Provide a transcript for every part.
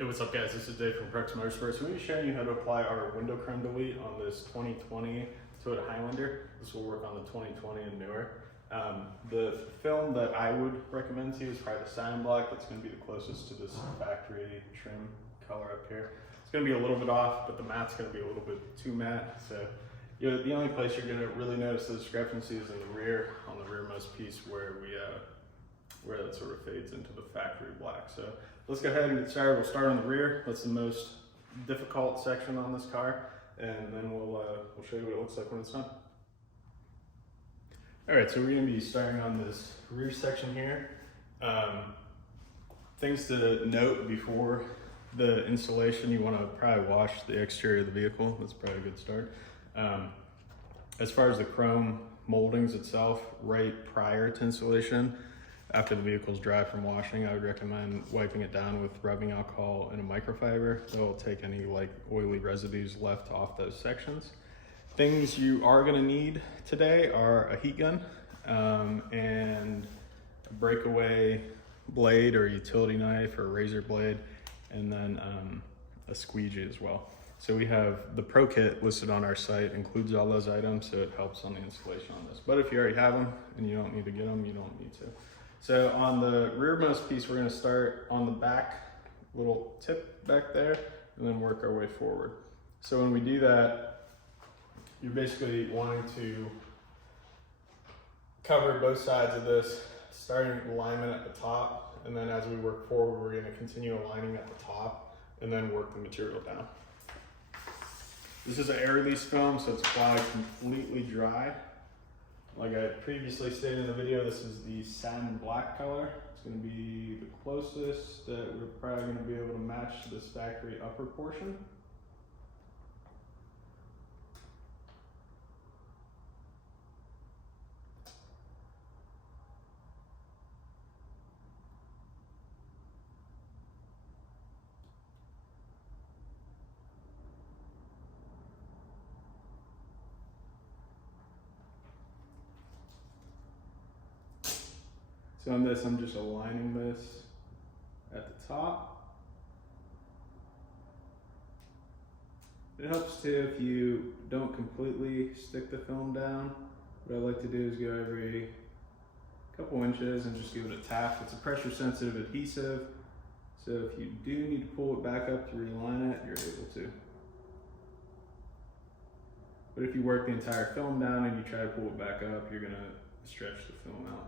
Hey, what's up guys? This is Dave from Crux Motorsports. I'm going to be showing you how to apply our window chrome delete on this 2020 Toyota Highlander. This will work on the 2020 and newer. The film that I would recommend to you is probably the Satin black. That's going to be the closest to this factory trim color up here. It's going to be a little bit off, but the matte's going to be a little bit too matte. So the only place you're going to really notice the discrepancy is in the rear, on the rearmost piece where that sort of fades into the factory black. So let's go ahead and get started. We'll start on the rear. That's the most difficult section on this car, and then we'll show you what it looks like when it's done. All right, so we're going to be starting on this rear section here. Things to note before the installation: you want to probably wash the exterior of the vehicle. That's probably a good start. As far as the chrome moldings itself, right prior to installation, after the vehicle's dry from washing, I would recommend wiping it down with rubbing alcohol and a microfiber. That'll take any like oily residues left off those sections. Things you are gonna need today are a heat gun and a breakaway blade or a utility knife or a razor blade, and then a squeegee as well. So we have the Pro Kit listed on our site, includes all those items, so it helps on the installation on this. But if you already have them and you don't need to get them, you don't need to. So on the rearmost piece, we're gonna start on the back, little tip back there, and then work our way forward. So when we do that, you're basically wanting to cover both sides of this, starting alignment at the top, and then as we work forward, we're gonna continue aligning at the top, and then work the material down. This is an air release film, so it's applied completely dry. Like I previously stated in the video, this is the Satin black color. It's going to be the closest that we're probably going to be able to match to this factory upper portion. So on this, I'm just aligning this at the top. It helps too if you don't completely stick the film down. What I like to do is go every couple inches and just give it a tap. It's a pressure sensitive adhesive, so if you do need to pull it back up to realign it, you're able to. But if you work the entire film down and you try to pull it back up, you're gonna stretch the film out.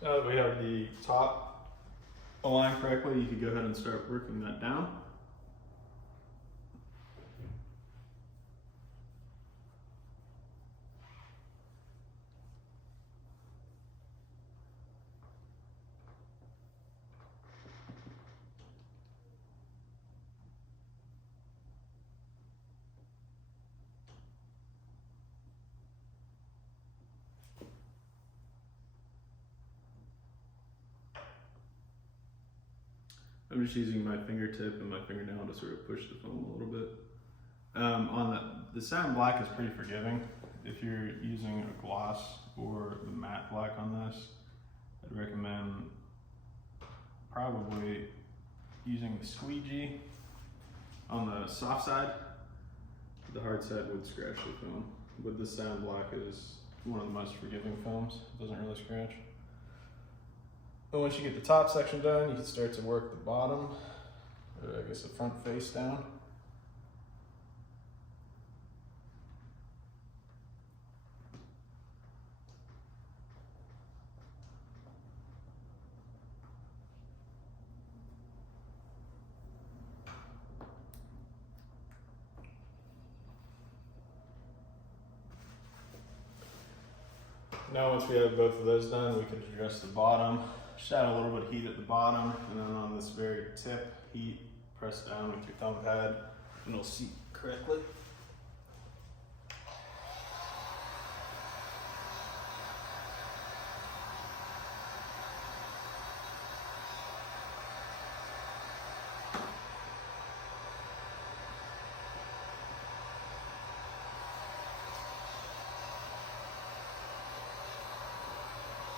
So now that we have the top aligned correctly, you can go ahead and start working that down. I'm just using my fingertip and my fingernail to sort of push the film a little bit. On the Satin black is pretty forgiving. If you're using a gloss or the matte black on this, I'd recommend probably using the squeegee on the soft side. The hard side would scratch the film, but the Satin black is one of the most forgiving films. It doesn't really scratch. But once you get the top section done, you can start to work the bottom, or I guess the front face down. Now once we have both of those done, we can address the bottom. just add a little bit of heat at the bottom, and then on this very tip, heat, press down with your thumb pad, and it'll seat correctly.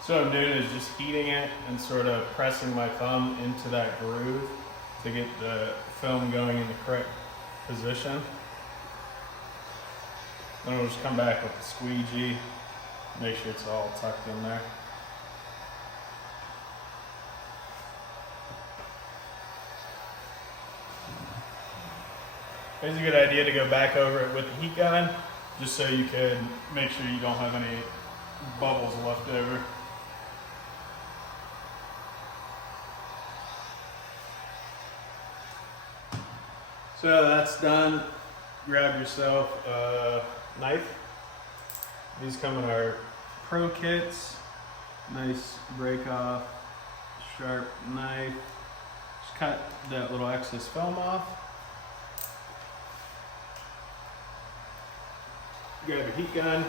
So what I'm doing is just heating it and sort of pressing my thumb into that groove to get the film going in the correct position. Then we'll just come back with the squeegee, make sure it's all tucked in there. It's a good idea to go back over it with the heat gun, just so you can make sure you don't have any bubbles left over. So that's done. Grab yourself a knife. These come in our pro kits. Nice break off, sharp knife. Just cut that little excess film off. Grab your heat gun.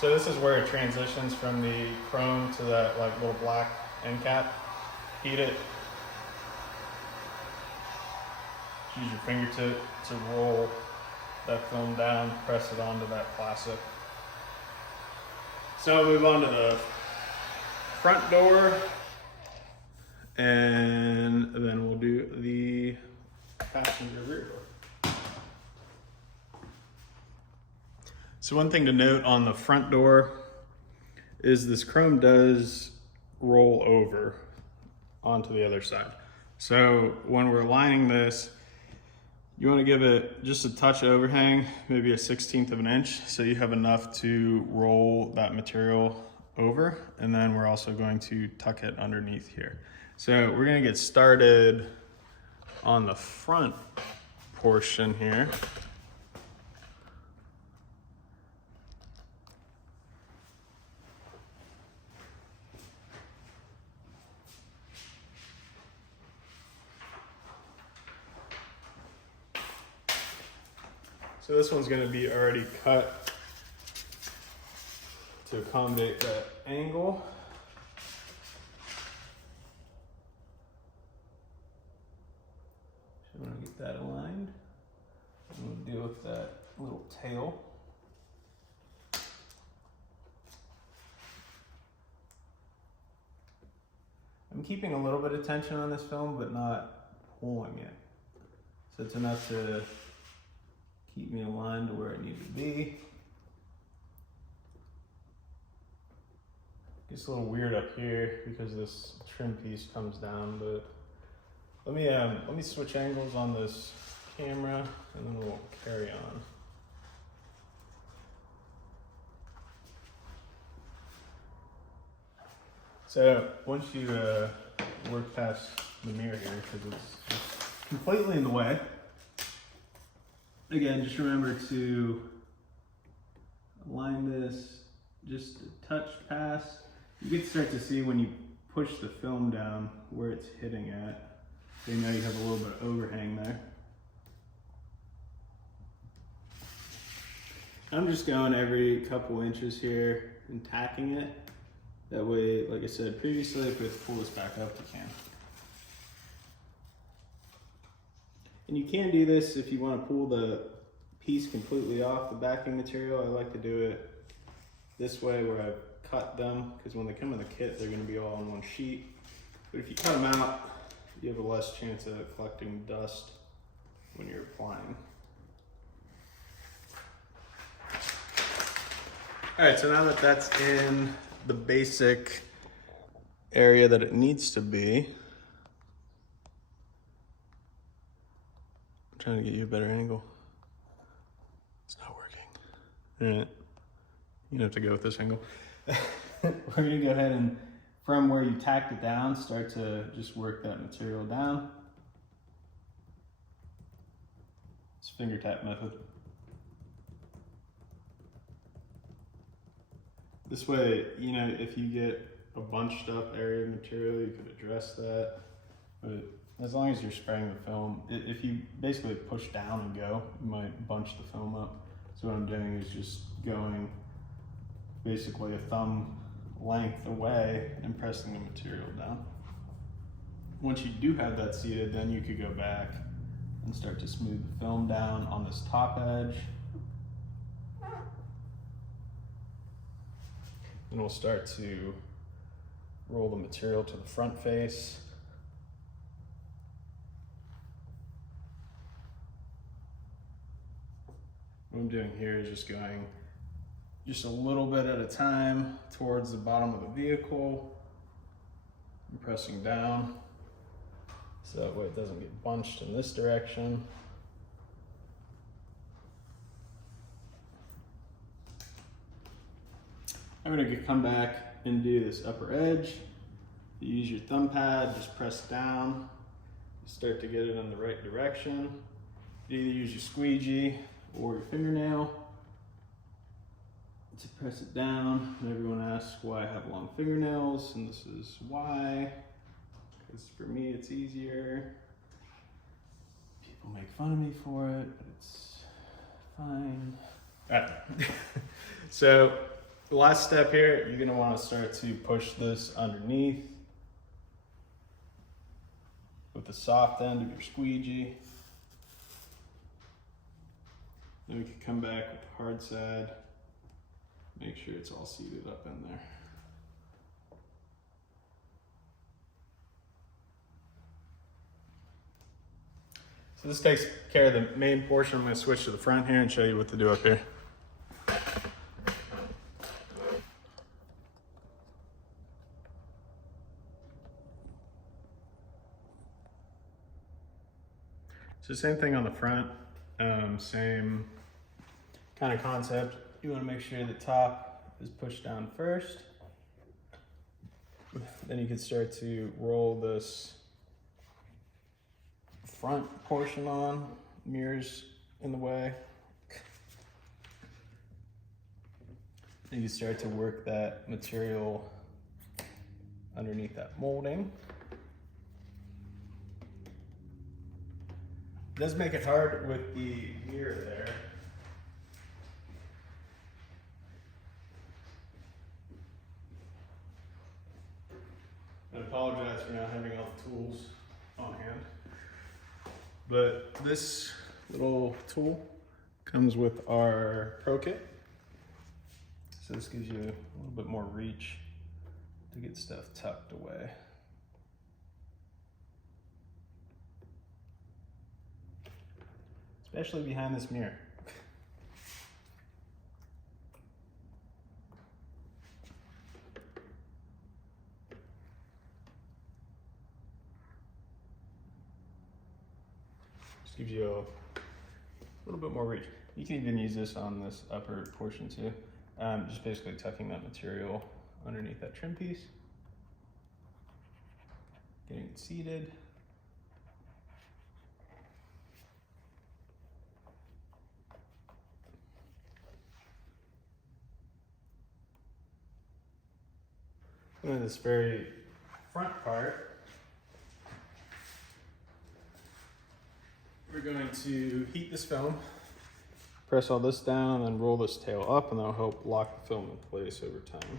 So this is where it transitions from the chrome to that like little black end cap. Heat it. Use your fingertip to roll that film down, press it onto that plastic. So I'll move on to the front door, and then we'll do the passenger rear door. So one thing to note on the front door is this chrome does roll over onto the other side. So when we're lining this, you want to give it just a touch overhang, maybe a 1/16 of an inch, so you have enough to roll that material over. And then we're also going to tuck it underneath here. So we're going to get started on the front portion here. So this one's going to be already cut to accommodate that angle. So I'm going to get that aligned. I'm going to deal with that little tail. I'm keeping a little bit of tension on this film, but not pulling it. So it's enough to keep me aligned to where I need to be. Gets a little weird up here because this trim piece comes down, but let me switch angles on this camera and then we'll carry on. So once you work past the mirror here, because it's completely in the way, again, just remember to align this just a touch past. You can start to see when you push the film down where it's hitting at. So you know you have a little bit of overhang there. I'm just going every couple inches here and tacking it. That way, like I said previously, if we have to pull this back up, you can. And you can do this if you want to pull the piece completely off the backing material. I like to do it this way where I've cut them, because when they come in the kit, they're going to be all on one sheet. But if you cut them out, you have a less chance of collecting dust when you're applying. All right, so now that that's in the basic area that it needs to be, I'm trying to get you a better angle. It's not working. All right, you have to go with this angle. We're gonna go ahead and, from where you tacked it down, start to just work that material down. It's finger tap method. This way, you know, if you get a bunched up area of material, you could address that. But as long as you're spraying the film, if you basically push down and go, you might bunch the film up. So what I'm doing is just going basically a thumb length away and pressing the material down. Once you do have that seated, then you could go back and start to smooth the film down on this top edge. And we'll start to roll the material to the front face. What I'm doing here is just going just a little bit at a time towards the bottom of the vehicle. I'm pressing down so that way it doesn't get bunched in this direction. I'm going to come back and do this upper edge. You use your thumb pad, just press down. You start to get it in the right direction. You either use your squeegee or your fingernail to press it down. And everyone asks why I have long fingernails, and this is why. Because for me it's easier. People make fun of me for it, but it's fine. So the last step here, you're going to want to start to push this underneath with the soft end of your squeegee. Then we can come back with the hard side, make sure it's all seated up in there. So this takes care of the main portion. I'm going to switch to the front here and show you what to do up here. So same thing on the front, same kind of concept. You want to make sure the top is pushed down first. Then you can start to roll this front portion on, mirrors in the way. And you start to work that material underneath that molding. It does make it hard with the mirror there. I apologize for not having all the tools on hand. But this little tool comes with our Pro Kit. So this gives you a little bit more reach to get stuff tucked away. Especially behind this mirror. Just gives you a little bit more reach. You can even use this on this upper portion too. Just basically tucking that material underneath that trim piece. Getting it seated. And then this very front part, we're going to heat this film, press all this down, and then roll this tail up, and that'll help lock the film in place over time.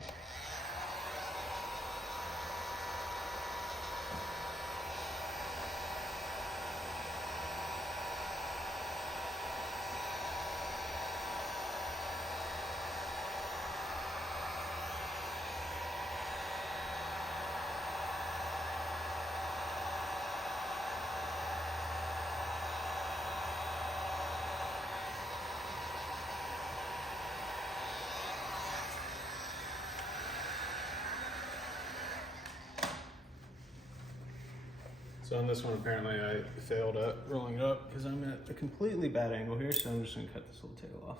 So on this one, apparently I failed at rolling it up because I'm at a completely bad angle here, so I'm just gonna cut this little tail off.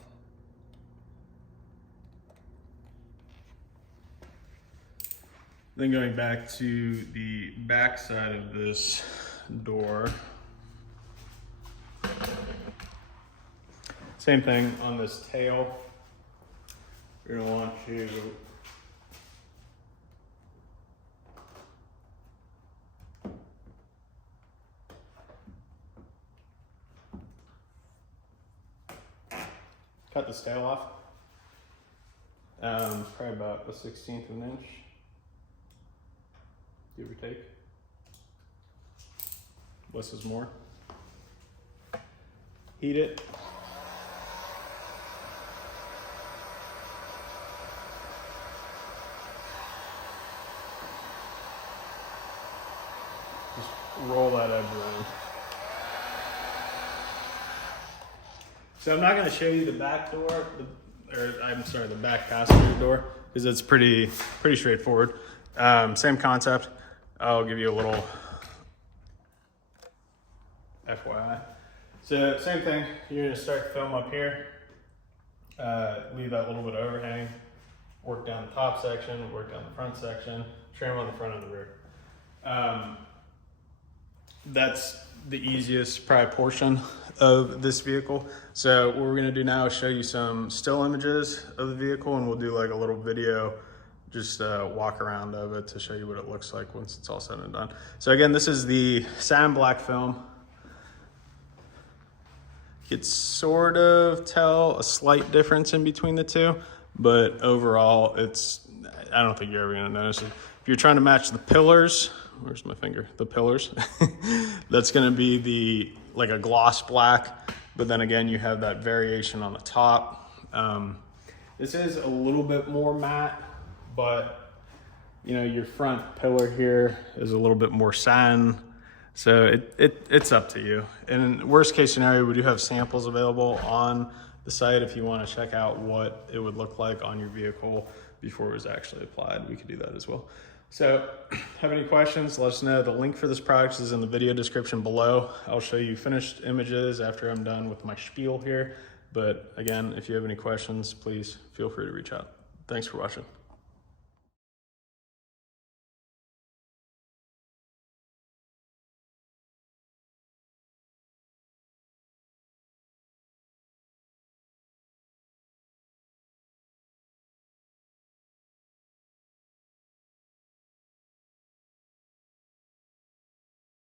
Then going back to the back side of this door. Same thing on this tail. You're gonna want to cut this tail off. Probably about 1/16 of an inch, give or take. Less is more. Heat it. Just roll that edge around. So I'm not going to show you the back door, the back passenger door, because it's pretty straightforward. Same concept. I'll give you a little FYI. So same thing, you're going to start the film up here, leave that little bit of overhang, work down the top section, work down the front section, trim on the front and the rear. That's the easiest probably portion of this vehicle. So what we're gonna do now is show you some still images of the vehicle, and we'll do like a little video, just walk around of it to show you what it looks like once it's all said and done. So again, this is the Satin black film. You could sort of tell a slight difference in between the two, but overall I don't think you're ever gonna notice it. If you're trying to match the pillars, where's my finger? The pillars. That's gonna be like a gloss black, but then again, you have that variation on the top. This is a little bit more matte, but you know, your front pillar here is a little bit more satin. So it's up to you. And in worst case scenario, we do have samples available on the site if you want to check out what it would look like on your vehicle before it was actually applied. We could do that as well. So have any questions, let us know. The link for this product is in the video description below. I'll show you finished images after I'm done with my spiel here. But again, if you have any questions, please feel free to reach out. Thanks for watching.